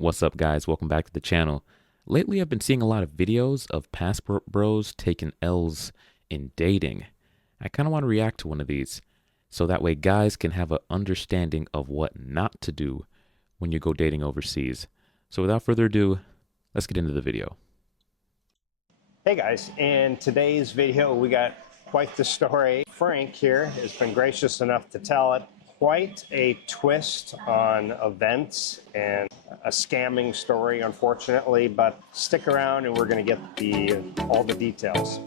What's up, guys? Welcome back to the channel. Lately, I've been seeing a lot of videos of passport bros taking L's in dating. I kind of want to react to one of these, so that way guys can have an understanding of what not to do when you go dating overseas. So without further ado, let's get into the video. Hey guys, in today's video we got quite the story. Frank here has been gracious enough to tell it. Quite a twist on events and a scamming story, unfortunately, but stick around and we're going to get all the details.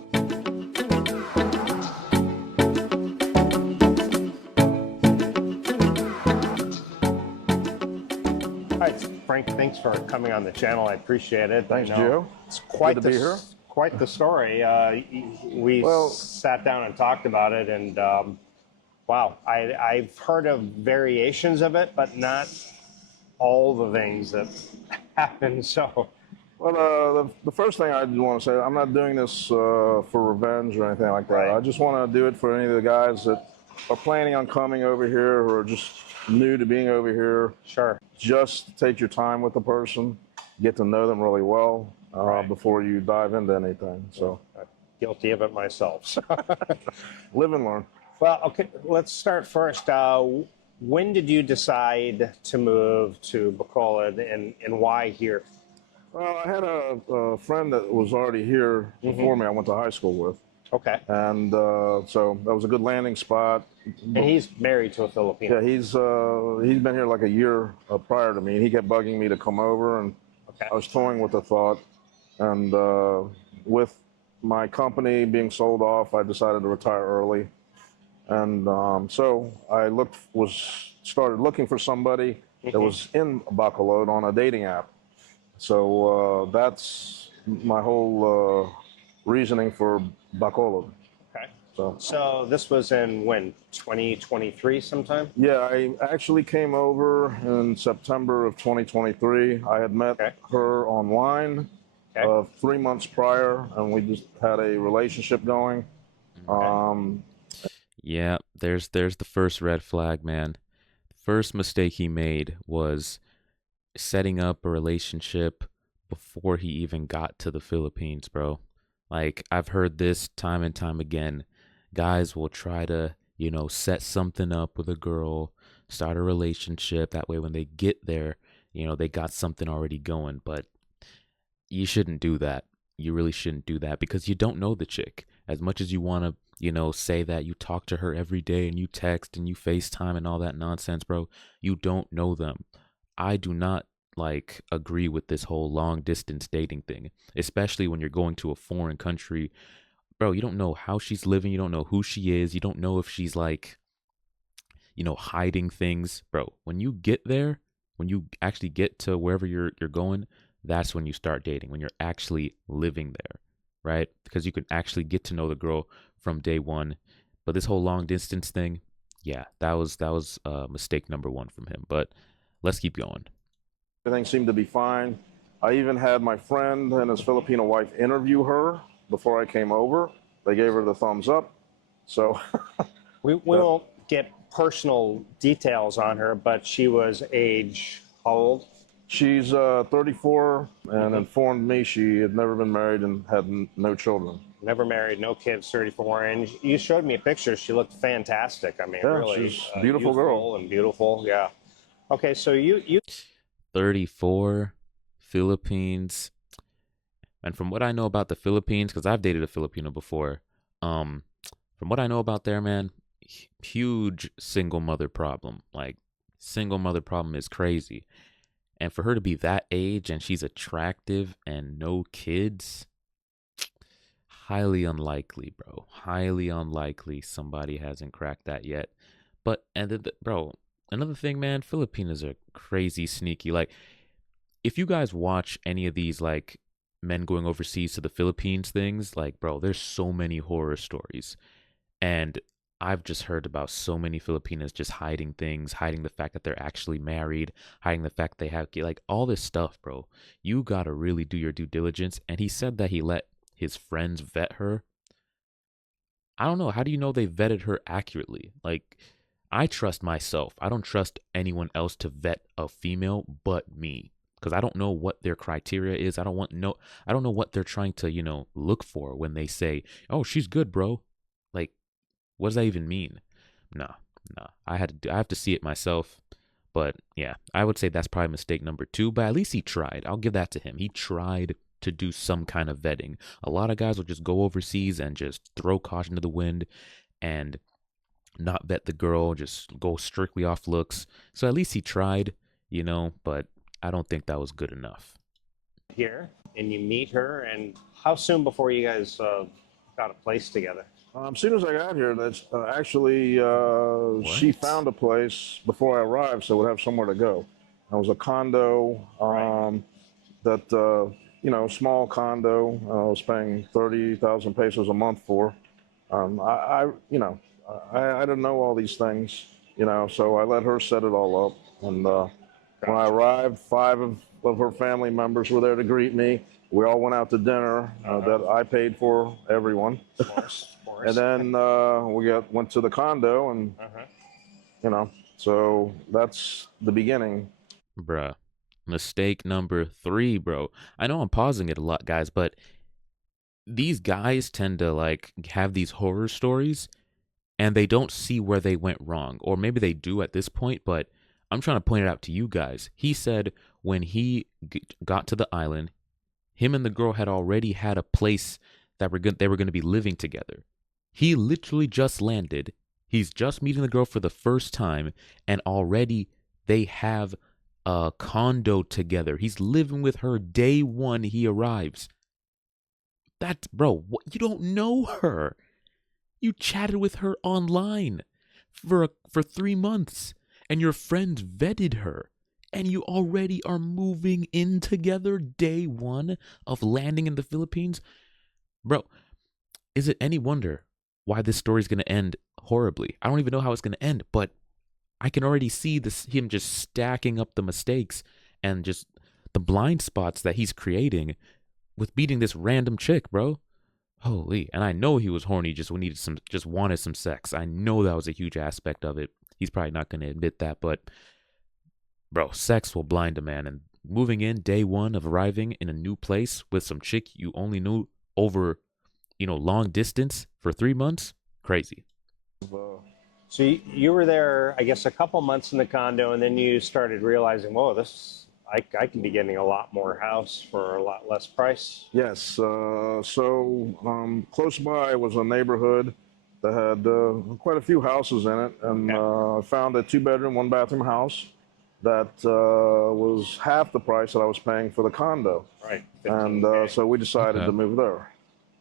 Hi, Frank, thanks for coming on the channel. I appreciate it. Thanks, Joe. It's quite Good to be here. Quite the story. We sat down and talked about it, and wow, I've heard of variations of it, but not all the things that happen. So, well, the first thing I want to say, I'm not doing this for revenge or anything like that. Right. I just want to do it for any of the guys that are planning on coming over here or just new to being over here. sure. Just take your time with the person, get to know them really well Right. before you dive into anything. So, I'm guilty of it myself. So. live and learn. Well, okay, let's start first. When did you decide to move to Bacolod, and why here? Well, I had a friend that was already here before me. I went to high school with. Okay. And so that was a good landing spot. And he's married to a Filipino. Yeah, he's been here like a year prior to me, and he kept bugging me to come over, and Okay. I was toying with the thought. And with my company being sold off, I decided to retire early, and so I started looking for somebody that was in Bacolod on a dating app. So that's my whole reasoning for Bacolod. Okay. So. So this was in when? 2023 sometime? Yeah, I actually came over in September of 2023. I had met Okay. her online 3 months prior, and we just had a relationship going. Yeah, there's the first red flag, man. First mistake he made was setting up a relationship before he even got to the Philippines, bro. Like, I've heard this time and time again. Guys will try to, set something up with a girl, start a relationship. That way, when they get there, they got something already going. But you shouldn't do that. You really shouldn't do that because you don't know the chick. As much as you want to, say that you talk to her every day and you text and you FaceTime and all that nonsense, bro, you don't know them. I do not agree with this whole long distance dating thing, especially when you're going to a foreign country. Bro, you don't know how she's living, you don't know who she is, you don't know if she's hiding things. Bro, when you get there, when you actually get to wherever you're going, that's when you start dating, when you're actually living there, right? Because you can actually get to know the girl from day one. But this whole long distance thing, yeah, that was mistake number one from him. But let's keep going. Everything seemed to be fine. I even had my friend and his Filipino wife interview her before I came over. They gave her the thumbs up. So We won't get personal details on her, but she was age how old? she's 34 and informed me she had never been married and had no children. Never married, no kids, 34. And you showed me a picture. She looked fantastic. I mean, Yeah, really she's a beautiful girl. youthful and beautiful. Yeah. Okay, so you 34, Philippines. And from what I know about the Philippines, because I've dated a Filipino before, from what I know about there, man, huge single mother problem. Like, single mother problem is crazy. And for her to be that age and she's attractive and no kids, highly unlikely, bro. Highly unlikely somebody hasn't cracked that yet. But, bro, another thing, man, Filipinos are crazy sneaky. Like, if you guys watch any of these, men going overseas to the Philippines things, bro, there's so many horror stories. And I've just heard about so many Filipinos just hiding things, hiding the fact that they're actually married, hiding the fact they have, all this stuff, bro. You gotta really do your due diligence. And he said that he let his friends vet her. I don't know. How do you know they vetted her accurately? I trust myself. I don't trust anyone else to vet a female but me. because I don't know what their criteria is. I don't know what they're trying to, look for when they say, "Oh, she's good, bro." Like, what does that even mean? Nah, nah. I have to see it myself. But yeah, I would say that's probably mistake number two. But at least he tried. I'll give that to him. He tried to do some kind of vetting. A lot of guys will just go overseas and just throw caution to the wind and not vet the girl, just go strictly off looks. So at least he tried, but I don't think that was good enough. Here, and you meet her, and how soon before you guys got a place together? As soon as I got here, that's actually she What? found a place before I arrived, so we'd have somewhere to go. It was a condo that small condo. I was paying 30,000 pesos a month for. I didn't know all these things, so I let her set it all up. And when I arrived, five of her family members were there to greet me. We all went out to dinner that I paid for everyone. Of course, of course. And then we went to the condo, and so that's the beginning. Bruh. Mistake number three, bro. I know I'm pausing it a lot, guys, but these guys tend to like have these horror stories and they don't see where they went wrong. Or maybe they do at this point, but I'm trying to point it out to you guys. He said when he got to the island, him and the girl had already had a place that they were going to be living together. He literally just landed. He's just meeting the girl for the first time, and already they have a condo together. He's living with her day one he arrives. That's, bro, you don't know her. You chatted with her online for 3 months, and your friends vetted her, and you already are moving in together day one of landing in the Philippines. Bro, is it any wonder why this story's going to end horribly? I don't even know how it's going to end, but I can already see him just stacking up the mistakes and just the blind spots that he's creating with beating this random chick, bro. Holy, and I know he was horny, just wanted some sex. I know that was a huge aspect of it. He's probably not going to admit that, but bro, sex will blind a man. And moving in day one of arriving in a new place with some chick you only knew over, long distance for 3 months, crazy. So you were there, I guess, a couple months in the condo, and then you started realizing, whoa, I can be getting a lot more house for a lot less price. Yes. Close by was a neighborhood that had quite a few houses in it, and I found a 2-bedroom, 1-bathroom house that was half the price that I was paying for the condo. Right. And so we decided to move there.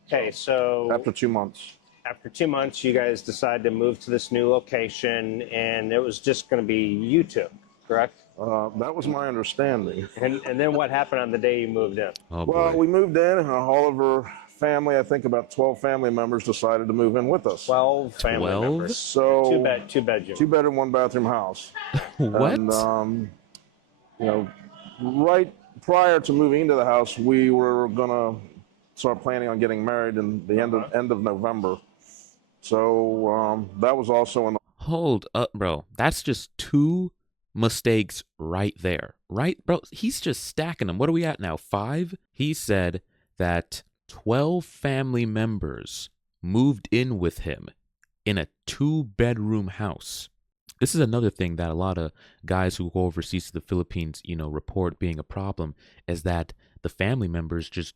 Okay, so after 2 months. After 2 months, you guys decided to move to this new location, and it was just going to be you two, correct? That was my understanding. And then what happened on the day you moved in? Oh, well, boy. we moved in, and all of our family, I think about 12 family members, decided to move in with us. 12 family 12? members. So two bedroom. 2-bedroom, 1-bathroom house. What? And, right prior to moving into the house, we were gonna start planning on getting married in the end of November. So that was also in the Hold up, bro. That's just 2 mistakes right there. Right, bro? He's just stacking them. What are we at now? 5? He said that 12 family members moved in with him in a 2-bedroom house. This is another thing that a lot of guys who go overseas to the Philippines, report being a problem, is that the family members just,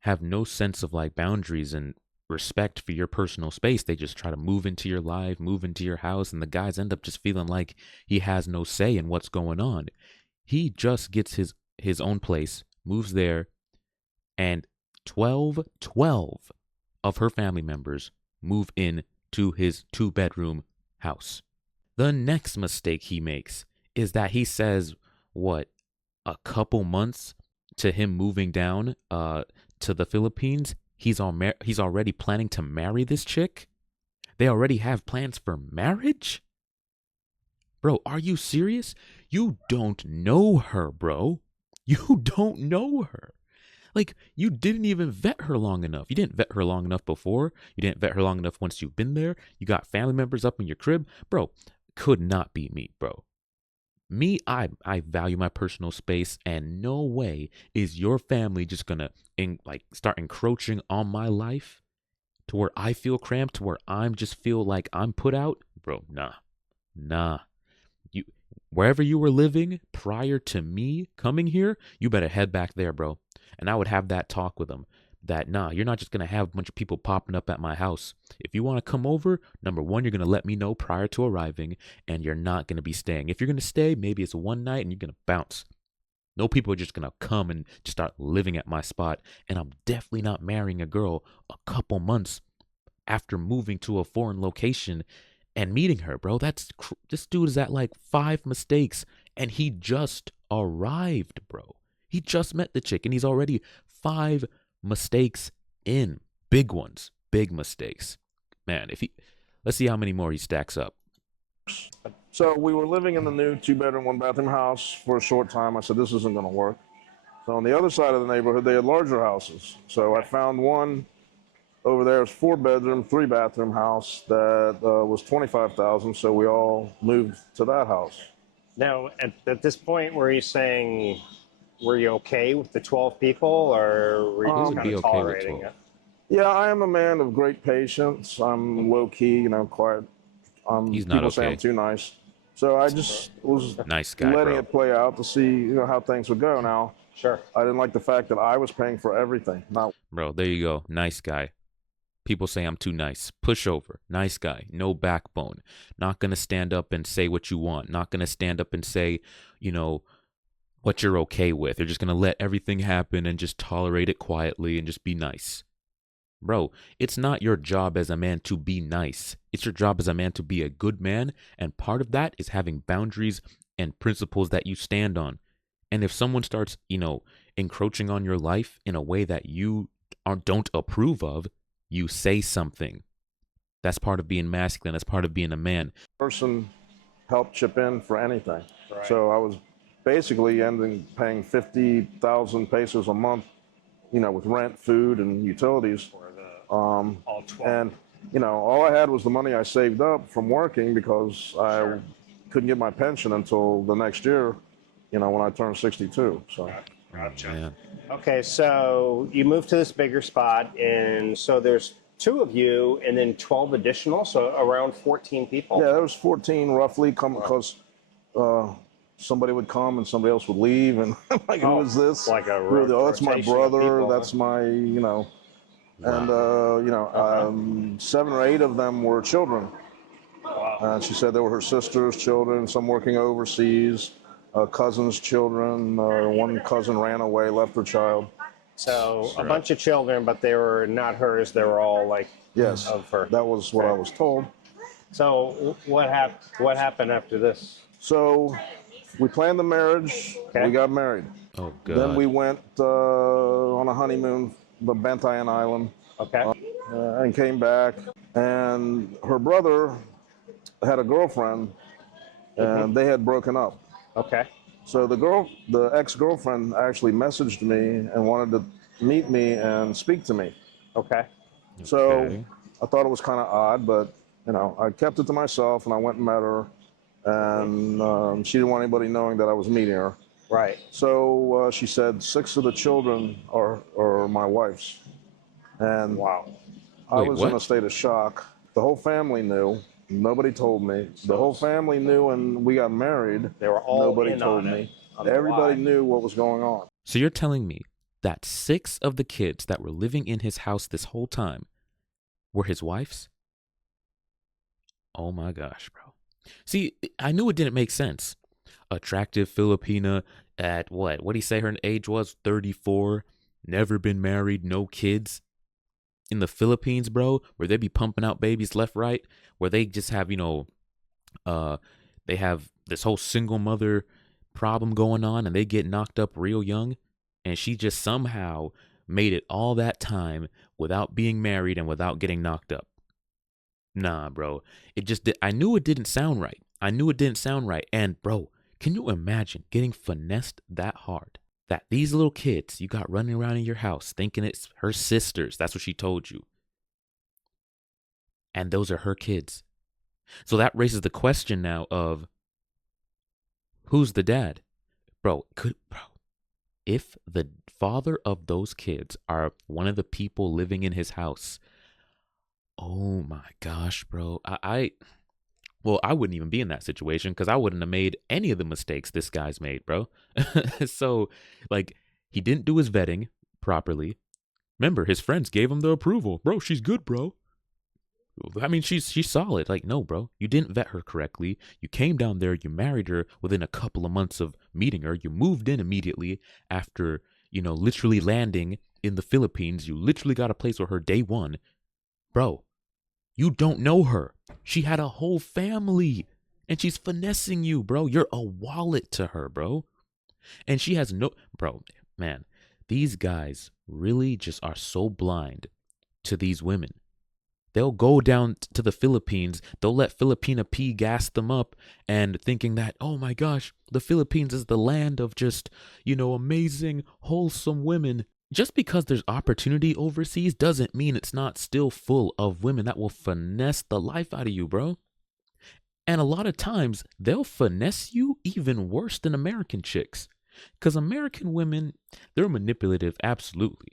have no sense of like boundaries and respect for your personal space. They just try to move into your life, move into your house, and the guys end up just feeling like he has no say in what's going on. He just gets his own place, moves there, and 12 of her family members move in to his 2-bedroom house. The next mistake he makes is that he says, a couple months to him moving down to the Philippines, he's already planning to marry this chick? They already have plans for marriage? Bro, are you serious? You don't know her, bro. You don't know her. Like, you didn't even vet her long enough. You didn't vet her long enough before. You didn't vet her long enough once you've been there. You got family members up in your crib. Bro, could not be me, bro. Me, I value my personal space, and no way is your family just gonna start encroaching on my life to where I feel cramped, to where I'm just feel like I'm put out, bro. Nah. You wherever you were living prior to me coming here, you better head back there, bro. And I would have that talk with them. That nah, you're not just gonna have a bunch of people popping up at my house. If you want to come over, number one, you're gonna let me know prior to arriving, and you're not gonna be staying. If you're gonna stay, maybe it's one night and you're gonna bounce. No people are just gonna come and just start living at my spot. And I'm definitely not marrying a girl a couple months after moving to a foreign location and meeting her, bro. This dude is at like 5 mistakes, and he just arrived, bro. He just met the chick, and he's already 5 mistakes in. Big ones, big mistakes. Man, let's see how many more he stacks up. So we were living in the new 2-bedroom, 1-bathroom house for a short time. I said, this isn't going to work. So on the other side of the neighborhood, they had larger houses. So I found one over there, was 4-bedroom, 3-bathroom house that was 25,000. So we all moved to that house. Now, at this point, were you saying, were you okay with the 12 people, or were you Who just would kind be of okay with tolerating 12? it? Yeah, I am a man of great patience. I'm low key, quiet. He's not People say I'm okay. too nice. So I just was Nice guy, letting bro. it play out to see, how things would go. Now, Sure. I didn't like the fact that I was paying for everything. Not Bro, there you go. Nice guy. People say I'm too nice. Pushover. Nice guy. No backbone. Not going to stand up and say what you want. Not going to stand up and say, what you're okay with. You're just going to let everything happen and just tolerate it quietly and just be nice. Bro, it's not your job as a man to be nice. It's your job as a man to be a good man. And part of that is having boundaries and principles that you stand on. And if someone starts, encroaching on your life in a way that you don't approve of, you say something. That's part of being masculine. That's part of being a man. person helped chip in for anything. Right. So I was basically ending paying 50,000 pesos a month, with rent, food, and utilities. For the Um, all 12. and all I had was the money I saved up from working because I couldn't get my pension until the next year, when I turned 62. So. Gotcha. Oh, man. Okay, so you moved to this bigger spot, and so there's 2 of you, and then 12 additional, so around 14 people. Yeah, there was 14 roughly, because somebody would come and somebody else would leave, and like, who is this? Like a Oh, that's my rotation of brother. people. That's my, Wow. and 7 or 8 of them were children. Wow. She said they were her sister's children, some working overseas, cousins' children. One cousin ran away, left her child. So a Right. bunch of children, but they were not hers. They were all like Yes, of her. that was what I was told. So what happened after this? So we planned the marriage. Okay. We got married. Oh, Then we God. went on a honeymoon, the Bantayan Island, Okay. and came back. And her brother had a girlfriend, and they had broken up. Okay. So the ex-girlfriend actually messaged me and wanted to meet me and speak to me. Okay. So Okay. I thought it was kind of odd, but I kept it to myself, and I went and met her, and she didn't want anybody knowing that I was meeting her. Right. So she said 6 of the children are my wife's, and Wow. I Wait, was in what? a state of shock. The whole family knew. Nobody told me. The whole family knew, and we got married. They were all Nobody in told on me. it. On the Everybody lie. knew what was going on. So you're telling me that 6 of the kids that were living in his house this whole time were his wife's? Oh my gosh, bro. See, I knew it didn't make sense. Attractive Filipina at what? What'd he say her age was? 34, never been married, no kids. In the Philippines, bro, where they be pumping out babies left, right, where they just have, they have this whole single mother problem going on and they get knocked up real young. And she just somehow made it all that time without being married and without getting knocked up. Nah, bro. I knew it didn't sound right. I knew it didn't sound right. And, bro, can you imagine getting finessed that hard? That these little kids you got running around in your house thinking it's her sisters. That's what she told you. And those are her kids. So that raises the question now of Who's the dad? Bro, if the father of those kids are one of the people living in his house, oh my gosh, bro. Well, I wouldn't even be in that situation because I wouldn't have made any of the mistakes this guy's made, bro. So, like, he didn't do his vetting properly. Remember, his friends gave him the approval. Bro, she's good, bro. I mean, she's solid. Like, no, bro, you didn't vet her correctly. You came down there, you married her within a couple of months of meeting her. You moved in immediately after, literally landing in the Philippines. You literally got a place with her day one. Bro, you don't know her. She had a whole family and she's finessing you, bro. You're a wallet to her, bro. And she has no, bro, man, these guys really just are so blind to these women. They'll go down to the Philippines. They'll let Filipina P gas them up and thinking that, oh my gosh, the Philippines is the land of just, amazing, wholesome women. Just because there's opportunity overseas doesn't mean it's not still full of women that will finesse the life out of you, bro. And a lot of times they'll finesse you even worse than American chicks. Because American women, they're manipulative, absolutely.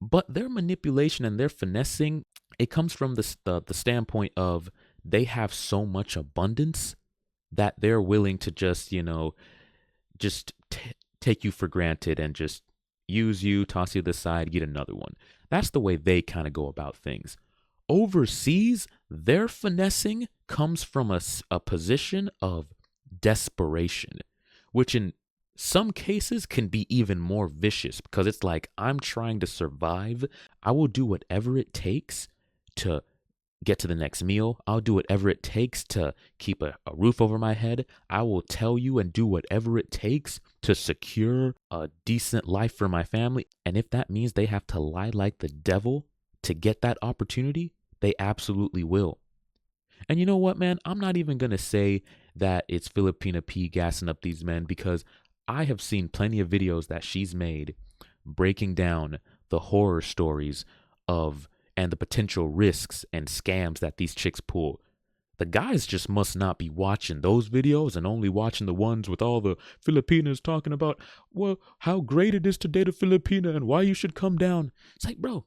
But their manipulation and their finessing, it comes from the standpoint of they have so much abundance that they're willing to just, take you for granted and just use you, toss you to the side, get another one. That's the way they kind of go about things. Overseas, their finessing comes from a position of desperation, which in some cases can be even more vicious because it's like, I'm trying to survive. I will do whatever it takes to get to the next meal. I'll do whatever it takes to keep a roof over my head. I will tell you and do whatever it takes to secure a decent life for my family. And if that means they have to lie like the devil to get that opportunity, they absolutely will. And you know what, man? I'm not even going to say that it's Filipina P gassing up these men because I have seen plenty of videos that she's made breaking down the horror stories of and the potential risks and scams that these chicks pull. The guys just must not be watching those videos and only watching the ones with all the Filipinas talking about, well, how great it is to date a Filipina and why you should come down. It's like, bro,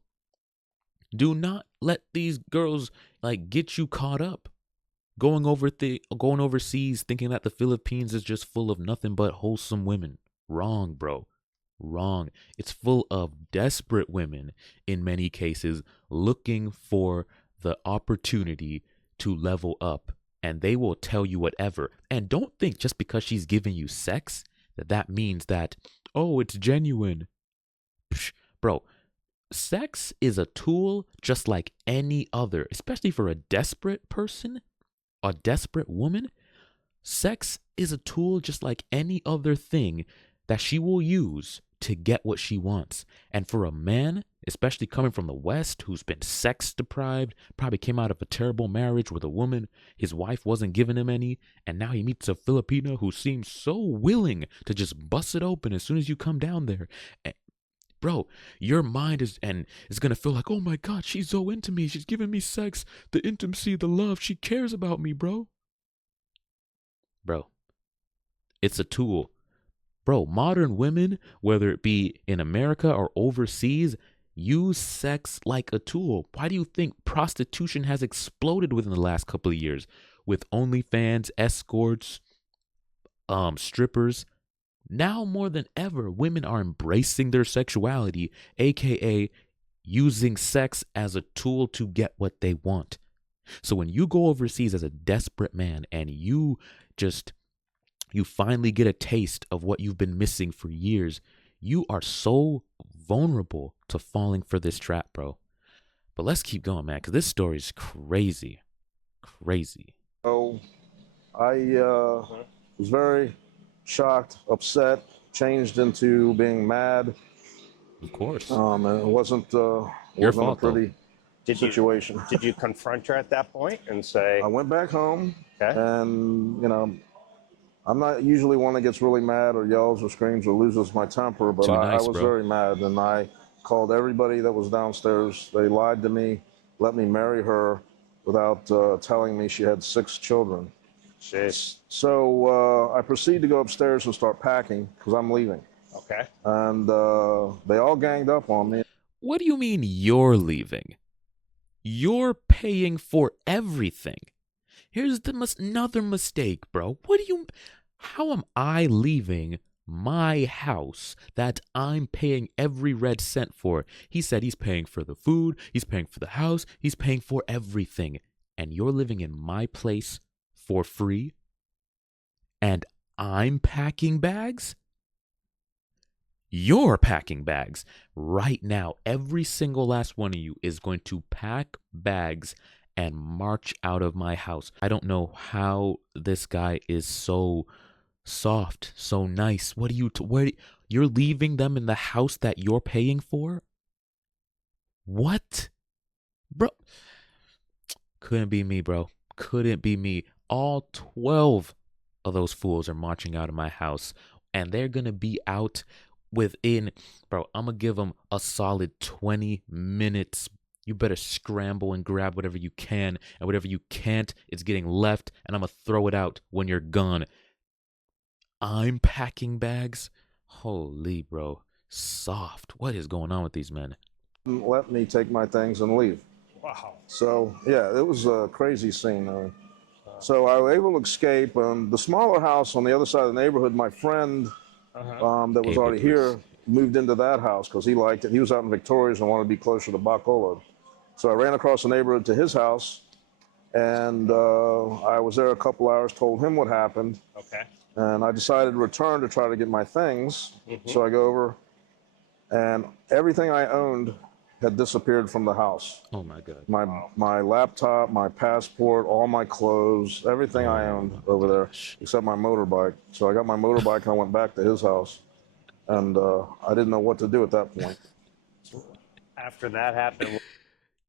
do not let these girls get you caught up. Going overseas thinking that the Philippines is just full of nothing but wholesome women. Wrong, bro. Wrong. It's full of desperate women in many cases looking for the opportunity to level up, and they will tell you whatever. And don't think just because she's giving you sex that means that, oh, it's genuine. Psh, bro, sex is a tool just like any other, especially for a desperate person, a desperate woman. Sex is a tool just like any other thing that she will use to get what she wants. And for a man, especially coming from the West, who's been sex deprived, probably came out of a terrible marriage with a woman, his wife wasn't giving him any, and now he meets a Filipina who seems so willing to just bust it open as soon as you come down there. And, bro, your mind is gonna feel like, oh my God, she's so into me. She's giving me sex, the intimacy, the love. She cares about me, bro. Bro, it's a tool. Bro, modern women, whether it be in America or overseas, use sex like a tool. Why do you think prostitution has exploded within the last couple of years with OnlyFans, escorts, strippers? Now more than ever, women are embracing their sexuality, aka using sex as a tool to get what they want. So when you go overseas as a desperate man and you finally get a taste of what you've been missing for years, you are so vulnerable to falling for this trap, bro. But let's keep going, man, because this story is crazy. Crazy. So I was very shocked, upset, changed into being mad. Of course. And it wasn't Your a fault, pretty Did you situation. did you confront her at that point and say, I went back home, okay, and I'm not usually one that gets really mad or yells or screams or loses my temper, but Too I nice, was bro. very mad, and I called everybody that was downstairs. They lied to me, let me marry her without telling me she had 6 children. Jeez. So I proceed to go upstairs and start packing because I'm leaving. Okay. And they all ganged up on me. What do you mean you're leaving? You're paying for everything. Here's another mistake, bro. How am I leaving my house that I'm paying every red cent for? He said he's paying for the food, he's paying for the house, he's paying for everything. And you're living in my place for free? And I'm packing bags? You're packing bags. Right now, every single last one of you is going to pack bags and march out of my house. I don't know how this guy is so soft, so nice. You're leaving them in the house that you're paying for? What? Bro, couldn't be me, bro. Couldn't be me. All 12 of those fools are marching out of my house, and they're going to be out within, bro, I'm going to give them a solid 20 minutes. You better scramble and grab whatever you can, and whatever you can't, it's getting left, and I'm going to throw it out when you're gone. I'm packing bags? Holy, bro. Soft. What is going on with these men? Let me take my things and leave. Wow. So, yeah, it was a crazy scene. So I was able to escape. The smaller house on the other side of the neighborhood, my friend that was already here moved into that house because he liked it. He was out in Victoria's and wanted to be closer to Bacolod. So I ran across the neighborhood to his house, and I was there a couple hours, told him what happened. Okay. And I decided to return to try to get my things. So I go over, and everything I owned had disappeared from the house. Oh my God. My laptop, my passport, all my clothes, everything I owned over there, except my motorbike. So I got my motorbike and I went back to his house, and I didn't know what to do at that point. After that happened,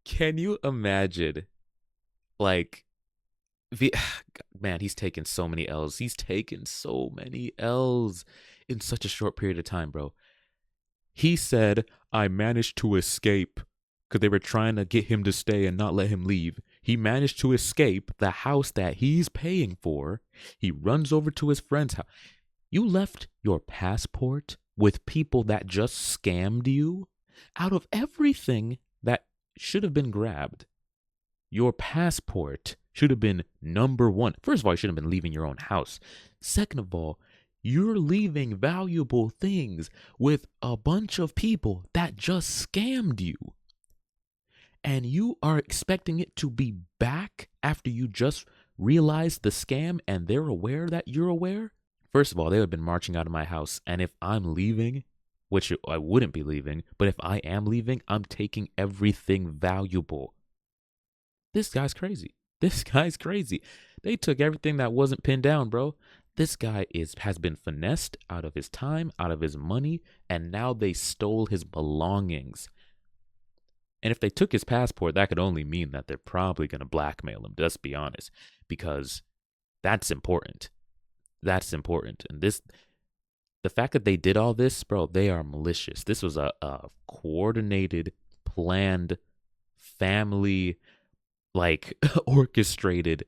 Can you imagine, like, man, he's taken so many L's. He's taken so many L's in such a short period of time, bro. He said, I managed to escape because they were trying to get him to stay and not let him leave. He managed to escape the house that he's paying for. He runs over to his friend's house. You left your passport with people that just scammed you? Out of everything that should have been grabbed, your passport should have been number one. First of all, you shouldn't have been leaving your own house. Second of all, you're leaving valuable things with a bunch of people that just scammed you. And you are expecting it to be back after you just realized the scam and they're aware that you're aware? First of all, they would have been marching out of my house. And if I'm leaving, which I wouldn't be leaving, but if I am leaving, I'm taking everything valuable. This guy's crazy. This guy's crazy. They took everything that wasn't pinned down, bro. This guy has been finessed out of his time, out of his money, and now they stole his belongings. And if they took his passport, that could only mean that they're probably going to blackmail him, let's be honest, because that's important. That's important. And the fact that they did all this, bro, they are malicious. This was a coordinated, planned, family, like, orchestrated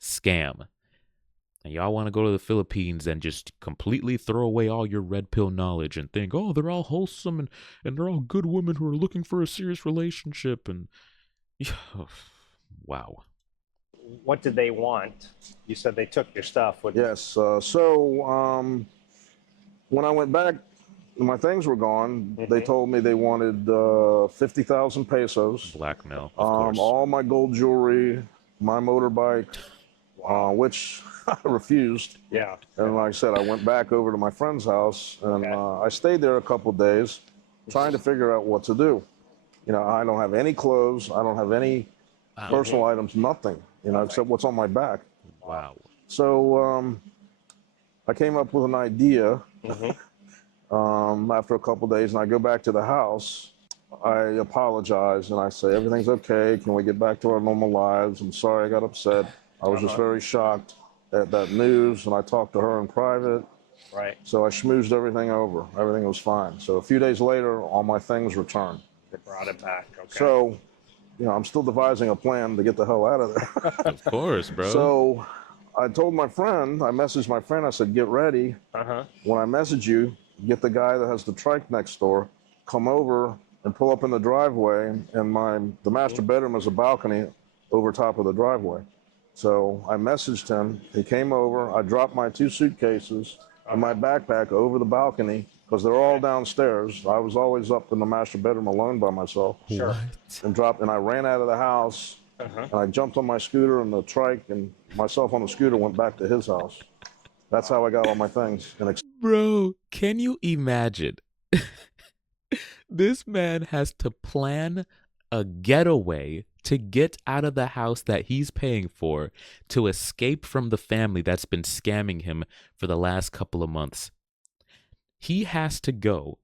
scam. And y'all want to go to the Philippines and just completely throw away all your red pill knowledge and think, oh, they're all wholesome and they're all good women who are looking for a serious relationship. And wow. what did they want? You said they took your stuff. Yes. So when I went back, my things were gone. They told me they wanted 50,000 pesos. Blackmail, of course. All my gold jewelry, my motorbike, which I refused. Yeah. And like I said, I went back over to my friend's house, and I stayed there a couple of days trying to figure out what to do. You know, I don't have any clothes. I don't have any personal items, nothing, you know, except what's on my back. Wow. So I came up with an idea after a couple of days, and I go back to the house. I apologize, and I say, everything's okay. Can we get back to our normal lives? I'm sorry I got upset. I was just very shocked at that news, and I talked to her in private. Right. So I schmoozed everything over. Everything was fine. So a few days later, all my things returned. They brought it back. Okay. So, you know, I'm still devising a plan to get the hell out of there. Of course, bro. So I told my friend, I messaged my friend, I said, get ready. When I message you, get the guy that has the trike next door, come over and pull up in the driveway. And the master bedroom is a balcony over top of the driveway. So I messaged him. He came over. I dropped my 2 suitcases and my backpack over the balcony because they're all downstairs. I was always up in the master bedroom alone by myself. Sure. And I ran out of the house. And I jumped on my scooter and the trike, and myself on the scooter went back to his house. That's how I got all my things. Bro, can you imagine? This man has to plan a getaway to get out of the house that he's paying for to escape from the family that's been scamming him for the last couple of months. He has to go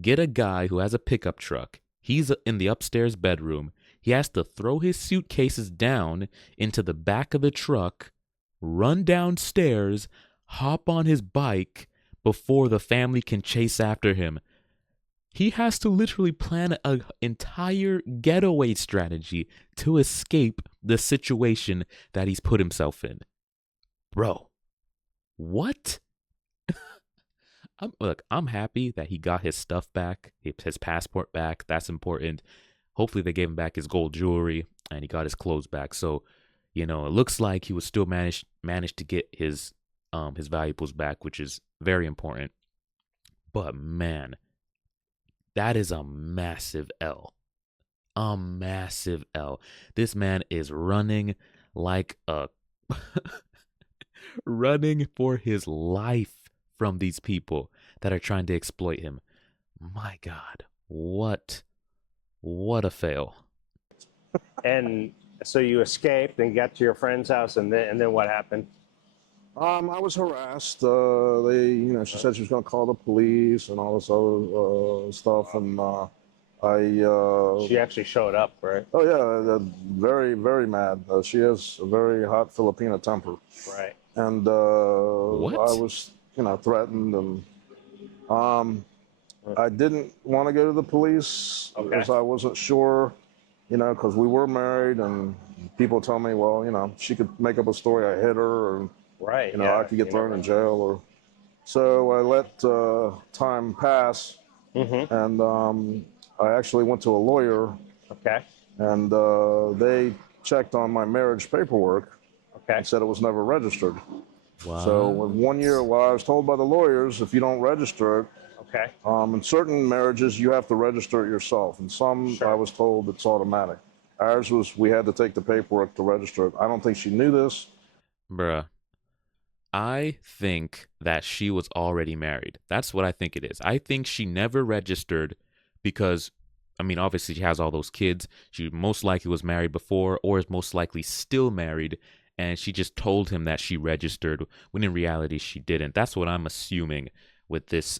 get a guy who has a pickup truck. He's in the upstairs bedroom. He has to throw his suitcases down into the back of the truck, run downstairs, hop on his bike before the family can chase after him. He has to literally plan an entire getaway strategy to escape the situation that he's put himself in. Bro, what? I'm happy that he got his stuff back, his passport back. That's important. Hopefully they gave him back his gold jewelry and he got his clothes back. So, it looks like he was still managed to get his valuables back, which is very important. But man, that is a massive L. A massive L. This man is running like running for his life from these people that are trying to exploit him. My God, what a fail. And so you escaped and got to your friend's house, and then what happened? I was harassed. She said she was going to call the police and all this other stuff, and She actually showed up, right? Oh yeah, very, very mad. She has a very hot Filipina temper. Right. And What? I was, threatened, and I didn't want to go to the police because I wasn't sure, because we were married, and people tell me, well, she could make up a story I hit her, and right, I could get thrown in jail, or so I let time pass, and I actually went to a lawyer. Okay. And they checked on my marriage paperwork. Okay. And said it was never registered. Wow. So in 1 year, I was told by the lawyers, if you don't register it, okay. In certain marriages, you have to register it yourself. And some, I was told it's automatic. Ours was, we had to take the paperwork to register it. I don't think she knew this. Bruh. I think that she was already married. That's what I think it is. I think she never registered because, obviously she has all those kids. She most likely was married before or is most likely still married. And she just told him that she registered when in reality she didn't. That's what I'm assuming with this,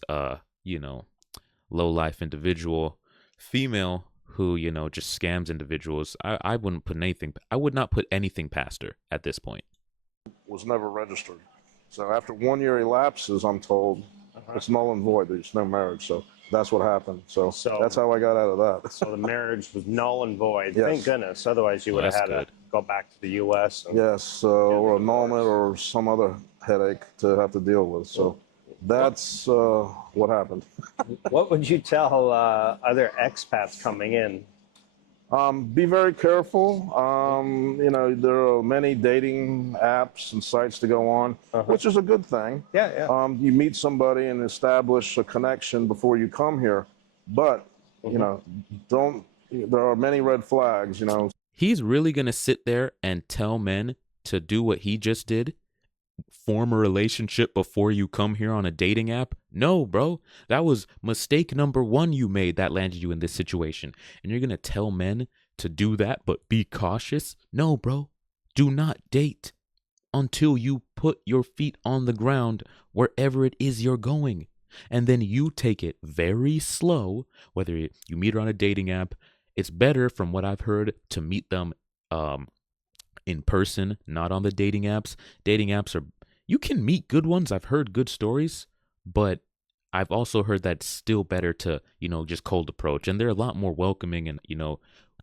low-life individual, female who, just scams individuals. I wouldn't put anything. I would not put anything past her at this point. Was never registered. So after 1 year elapses, I'm told it's null and void. There's no marriage. So that's what happened. So that's how I got out of that. So the marriage was null and void. Yes. Thank goodness. Otherwise, you would have had to go back to the U.S. Yes, or annulment or some other headache to have to deal with. So that's what happened. What would you tell other expats coming in? Be very careful. There are many dating apps and sites to go on, which is a good thing. Yeah. You meet somebody and establish a connection before you come here. But, there are many red flags, He's really going to sit there and tell men to do what he just did? Form a relationship before you come here on a dating app? No, bro. That was mistake number 1 you made that landed you in this situation. And you're going to tell men to do that, but be cautious? No, bro. Do not date until you put your feet on the ground wherever it is you're going. And then you take it very slow, whether you meet her on a dating app. It's better, from what I've heard, to meet them in person, not on the dating apps. Dating apps are, you can meet good ones. I've heard good stories, but I've also heard that it's still better to, just cold approach. And they're a lot more welcoming and,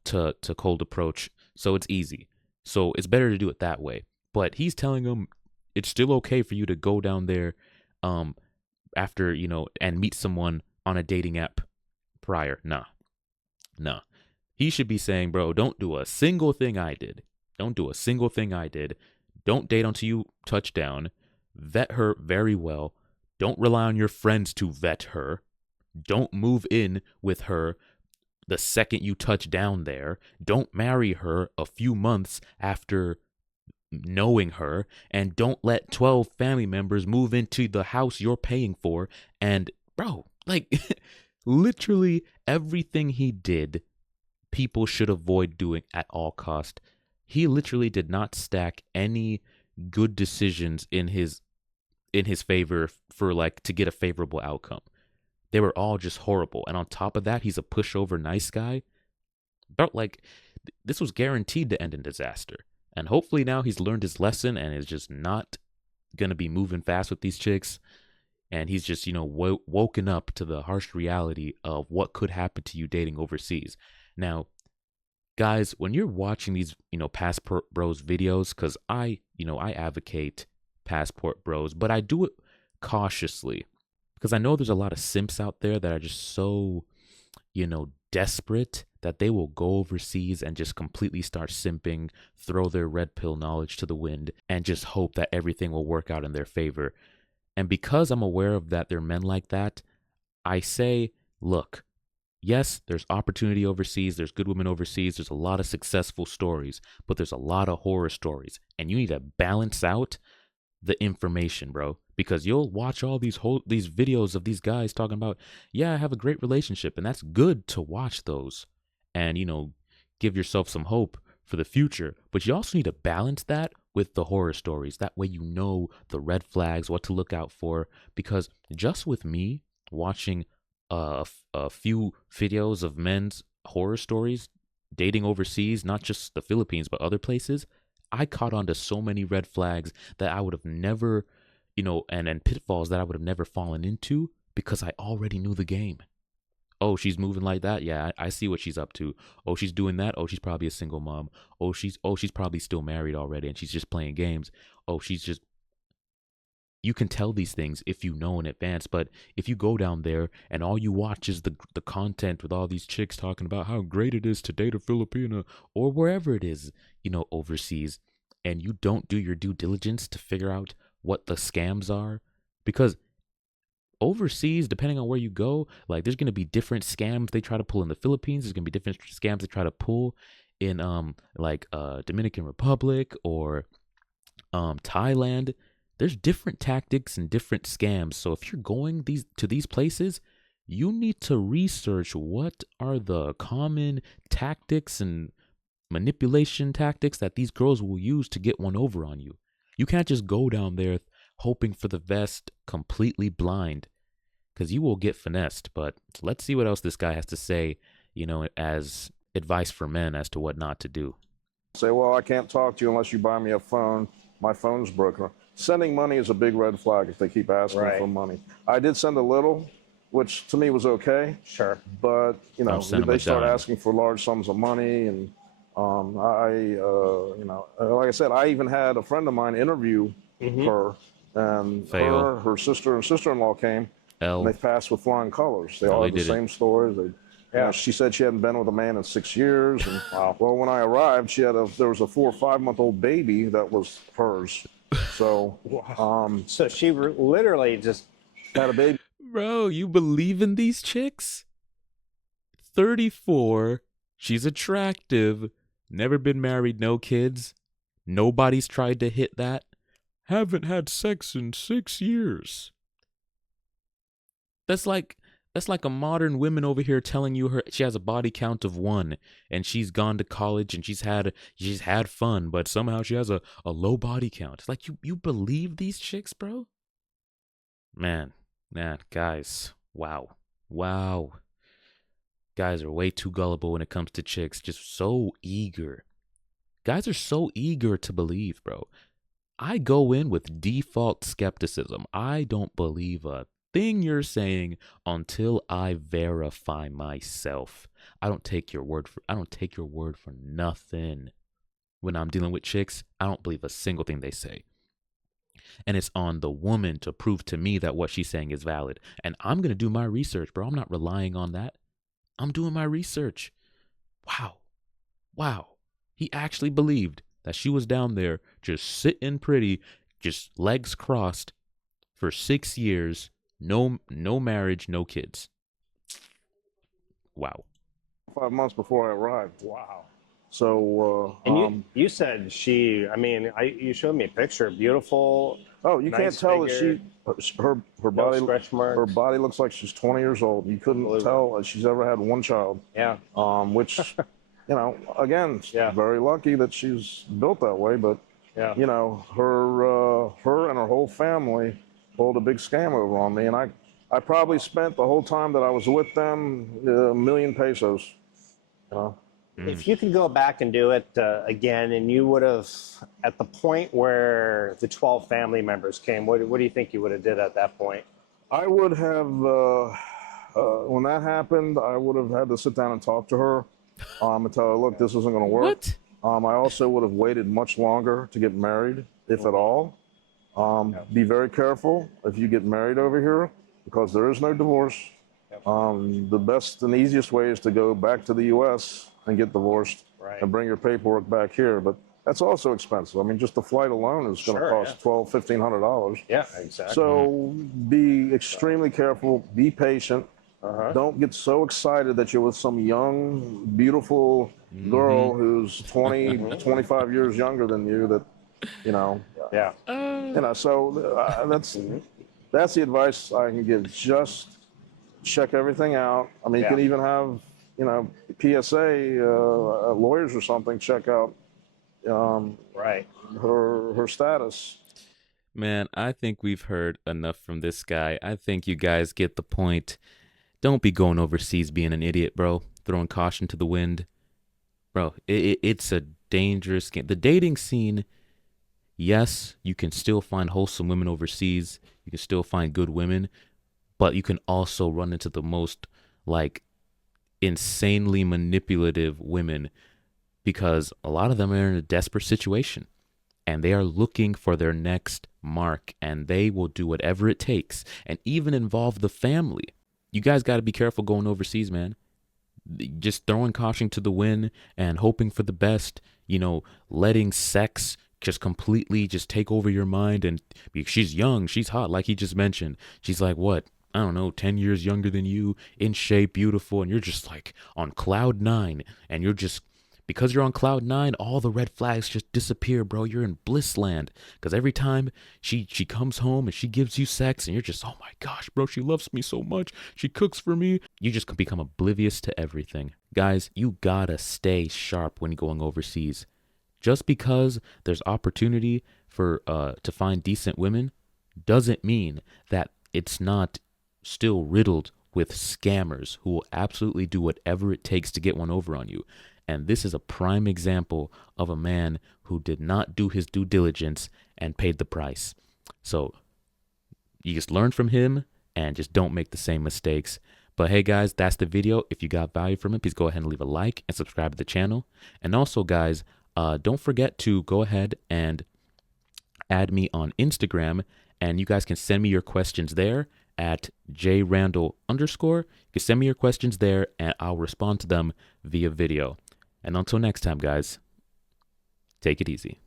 to cold approach. So it's easy. So it's better to do it that way. But he's telling them it's still okay for you to go down there um after, and meet someone on a dating app prior. Nah. Nah. He should be saying, bro, don't do a single thing I did. Don't do a single thing I did. Don't date until you touch down. Vet her very well. Don't rely on your friends to vet her. Don't move in with her the second you touch down there. Don't marry her a few months after knowing her. And don't let 12 family members move into the house you're paying for. And, bro, like, literally everything he did, people should avoid doing at all cost. He literally did not stack any good decisions in his favor for like to get a favorable outcome. They were all just horrible. And on top of that, he's a pushover nice guy. But like this was guaranteed to end in disaster. And hopefully now he's learned his lesson and is just not gonna be moving fast with these chicks. And he's just, woken up to the harsh reality of what could happen to you dating overseas. Now, guys, when you're watching these, Passport Bros videos, because I advocate Passport Bros, but I do it cautiously because I know there's a lot of simps out there that are just so, desperate that they will go overseas and just completely start simping, throw their red pill knowledge to the wind, and just hope that everything will work out in their favor. And because I'm aware of that, there are men like that, I say, look, yes, there's opportunity overseas. There's good women overseas. There's a lot of successful stories, but there's a lot of horror stories. And you need to balance out the information, bro, because you'll watch all these videos of these guys talking about, yeah, I have a great relationship, and that's good to watch those and, give yourself some hope for the future. But you also need to balance that with the horror stories. That way, the red flags, what to look out for, because just with me watching a few videos of men's horror stories dating overseas, not just the Philippines, but other places, I caught on to so many red flags that I would have never, and pitfalls that I would have never fallen into because I already knew the game. Oh, she's moving like that. Yeah, I see what she's up to. Oh, she's doing that. Oh, she's probably a single mom. Oh, she's probably still married already and she's just playing games. Oh, you can tell these things if you know in advance, but if you go down there and all you watch is the content with all these chicks talking about how great it is to date a Filipina or wherever it is, overseas, and you don't do your due diligence to figure out what the scams are, because overseas, depending on where you go, like there's gonna be different scams they try to pull in the Philippines. There's gonna be different scams they try to pull in Dominican Republic or Thailand. There's different tactics and different scams. So if you're going to these places, you need to research what are the common tactics and manipulation tactics that these girls will use to get one over on you. You can't just go down there hoping for the best, completely blind, because you will get finessed. But let's see what else this guy has to say, as advice for men as to what not to do. Say, well, I can't talk to you unless you buy me a phone. My phone's broken. Sending money is a big red flag if they keep asking Right. for money. I did send a little, which to me was okay. Sure. But, Don't send 'em a they start dime. asking for large sums of money. And, like I said, I even had a friend of mine interview her. And Fail. her sister and sister-in-law came, and they passed with flying colors. They all had the same stories. She said she hadn't been with a man in 6 years. And well, when I arrived, there was a 4 or 5 month old baby that was hers. So, So she literally just had a baby. Bro, you believe in these chicks? 34, she's attractive, never been married, no kids. Nobody's tried to hit that. Haven't had sex in 6 years. That's like a modern woman over here telling you she has a body count of 1 and she's gone to college and she's had fun, but somehow she has a low body count. It's like you believe these chicks, bro? Man, guys, wow. Guys are way too gullible when it comes to chicks, just so eager. Guys are so eager to believe, bro. I go in with default skepticism. I don't believe a thing you're saying until I verify myself. I don't take your word for nothing. When I'm dealing with chicks, I don't believe a single thing they say. And it's on the woman to prove to me that what she's saying is valid. And I'm going to do my research, bro. I'm not relying on that. I'm doing my research. Wow. Wow. He actually believed that she was down there just sitting pretty, just legs crossed for 6 years, no marriage, no kids. Wow. 5 months before I arrived. Wow. So, And you said she, I mean, you showed me a picture, beautiful. oh, you can't nice tell figure, that her no body, stretch marks. her body looks like she's 20 years old. You couldn't tell that she's ever had one child. Yeah. Which, you know, again, Yeah. very lucky that she's built that way. But Yeah. you know, her and her whole family pulled a big scam over on me, and I probably spent the whole time that I was with them $1,000,000 pesos. You know. If you could go back and do it again, and you would have, at the point where the 12 family members came, what do you think you would have did at that point? I would have, when that happened, I would have had to sit down and talk to her and tell her, look, this isn't going to work. What? I also would have waited much longer to get married, if at all. Be very careful if you get married over here, because there is no divorce. The best and easiest way is to go back to the U.S. and get divorced and bring your paperwork back here. But that's also expensive. I mean, just the flight alone is going to cost $1,200–1,500. Yeah, exactly. So be extremely careful. Be patient. Don't get so excited that you're with some young, beautiful girl who's 20, 25 years younger than you. That, you know. Yeah. You know. So that's the advice I can give. Just check everything out. I mean, you can even have, you know, PSA lawyers or something check out her status. Man, I think we've heard enough from this guy. I think you guys get the point. Don't be going overseas being an idiot, bro. Throwing caution to the wind. Bro, it's a dangerous game. The dating scene, yes, you can still find wholesome women overseas. You can still find good women. But you can also run into the most, like, insanely manipulative women, because a lot of them are in a desperate situation and they are looking for their next mark, and they will do whatever it takes and even involve the family. You guys got to be careful going overseas, man. Just throwing caution to the wind and hoping for the best, you know, letting sex just completely just take over your mind. And she's young, she's hot, like he just mentioned. She's like, what? I don't know, 10 years younger than you, in shape, beautiful, and you're just like on cloud nine, and you're just, because you're on cloud nine, all the red flags just disappear, bro. You're in bliss land, because every time she comes home and she gives you sex, and you're just, oh my gosh, bro, she loves me so much, she cooks for me. You just become oblivious to everything. Guys, you gotta stay sharp when going overseas. Just because there's opportunity for to find decent women doesn't mean that it's not still riddled with scammers who will absolutely do whatever it takes to get one over on you. And this is a prime example of a man who did not do his due diligence and paid the price. So you just learn from him and just don't make the same mistakes. But hey guys, that's the video. If you got value from it, please go ahead and leave a like and subscribe to the channel. And also guys, don't forget to go ahead and add me on Instagram, and you guys can send me your questions there at jrandall_. You can send me your questions there and I'll respond to them via video. And until next time, guys, take it easy.